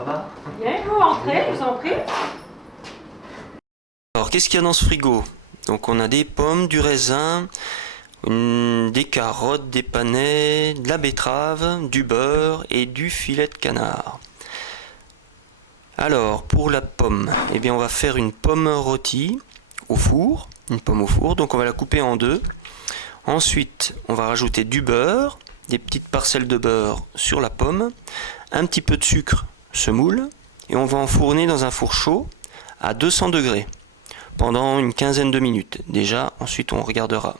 ça va? Bien, vous entrez, je vous en prie. Alors, qu'est-ce qu'il y a dans ce frigo? Donc, on a des pommes, du raisin, des carottes, des panais, de la betterave, du beurre et du filet de canard. Alors, pour la pomme, eh bien, on va faire une pomme rôtie au four, une pomme au four, donc on va la couper en deux. Ensuite, on va rajouter du beurre, des petites parcelles de beurre sur la pomme, un petit peu de sucre semoule, et on va enfourner dans un four chaud à 200 degrés pendant une quinzaine de minutes. Déjà, ensuite on regardera.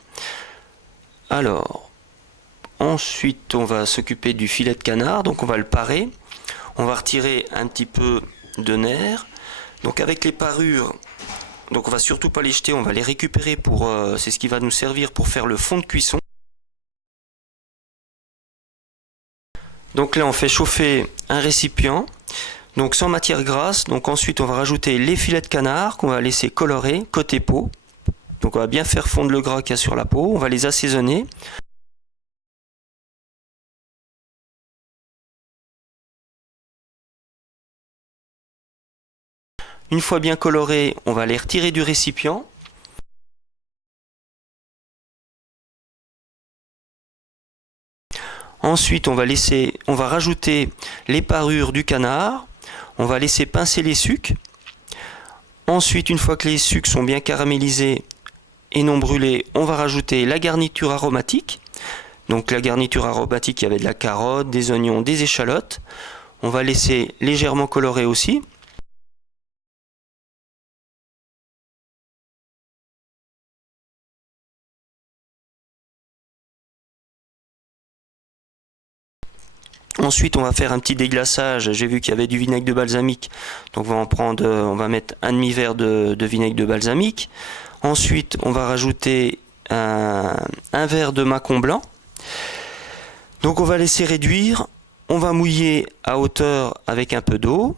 Alors, ensuite on va s'occuper du filet de canard, donc on va le parer, on va retirer un petit peu de nerfs. Donc avec les parures, donc on va surtout pas les jeter, on va les récupérer pour, c'est ce qui va nous servir pour faire le fond de cuisson. Donc là on fait chauffer un récipient, donc sans matière grasse. Donc ensuite on va rajouter les filets de canard qu'on va laisser colorer côté peau. Donc on va bien faire fondre le gras qu'il y a sur la peau, on va les assaisonner. Une fois bien colorés, on va les retirer du récipient. Ensuite, on va rajouter les parures du canard. On va laisser pincer les sucs. Ensuite, une fois que les sucs sont bien caramélisés et non brûlés, on va rajouter la garniture aromatique. Donc la garniture aromatique, il y avait de la carotte, des oignons, des échalotes. On va laisser légèrement colorer aussi. Ensuite, on va faire un petit déglaçage. J'ai vu qu'il y avait du vinaigre de balsamique. Donc on va mettre un demi-verre de vinaigre de balsamique. Ensuite, on va rajouter un verre de mâcon blanc. Donc on va laisser réduire. On va mouiller à hauteur avec un peu d'eau.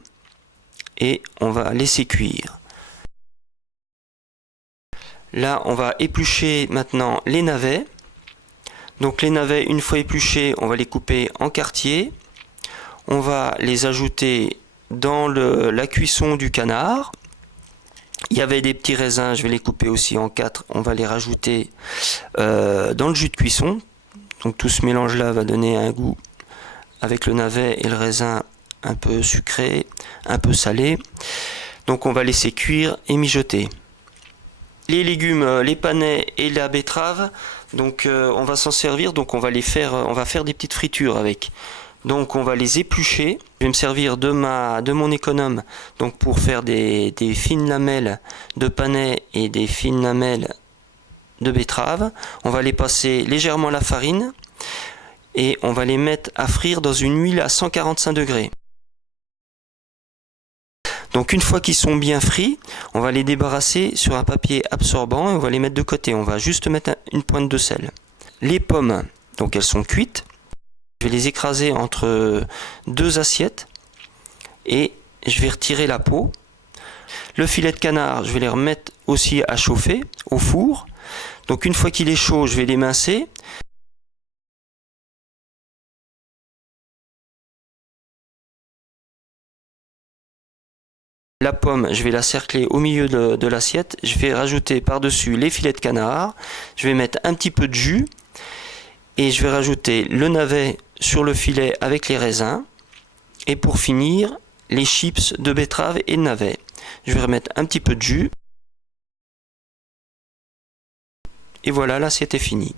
Et on va laisser cuire. Là, on va éplucher maintenant les navets. Donc les navets, une fois épluchés, on va les couper en quartiers. On va les ajouter dans la cuisson du canard. Il y avait des petits raisins, je vais les couper aussi en 4. On va les rajouter dans le jus de cuisson. Donc tout ce mélange-là va donner un goût avec le navet et le raisin un peu sucré, un peu salé. Donc on va laisser cuire et mijoter. Les légumes, les panais et la betterave, donc on va s'en servir, donc on va faire des petites fritures avec. Donc on va les éplucher. Je vais me servir de mon économe donc pour faire des fines lamelles de panais et des fines lamelles de betterave. On va les passer légèrement à la farine et on va les mettre à frire dans une huile à 145 degrés. Donc une fois qu'ils sont bien frits, on va les débarrasser sur un papier absorbant et on va les mettre de côté. On va juste mettre une pointe de sel. Les pommes, donc elles sont cuites. Je vais les écraser entre deux assiettes et je vais retirer la peau. Le filet de canard, je vais les remettre aussi à chauffer au four. Donc une fois qu'il est chaud, je vais l'émincer. La pomme, je vais la cercler au milieu de l'assiette. Je vais rajouter par-dessus les filets de canard. Je vais mettre un petit peu de jus. Et je vais rajouter le navet sur le filet avec les raisins. Et pour finir, les chips de betterave et de navet. Je vais remettre un petit peu de jus. Et voilà, l'assiette est finie.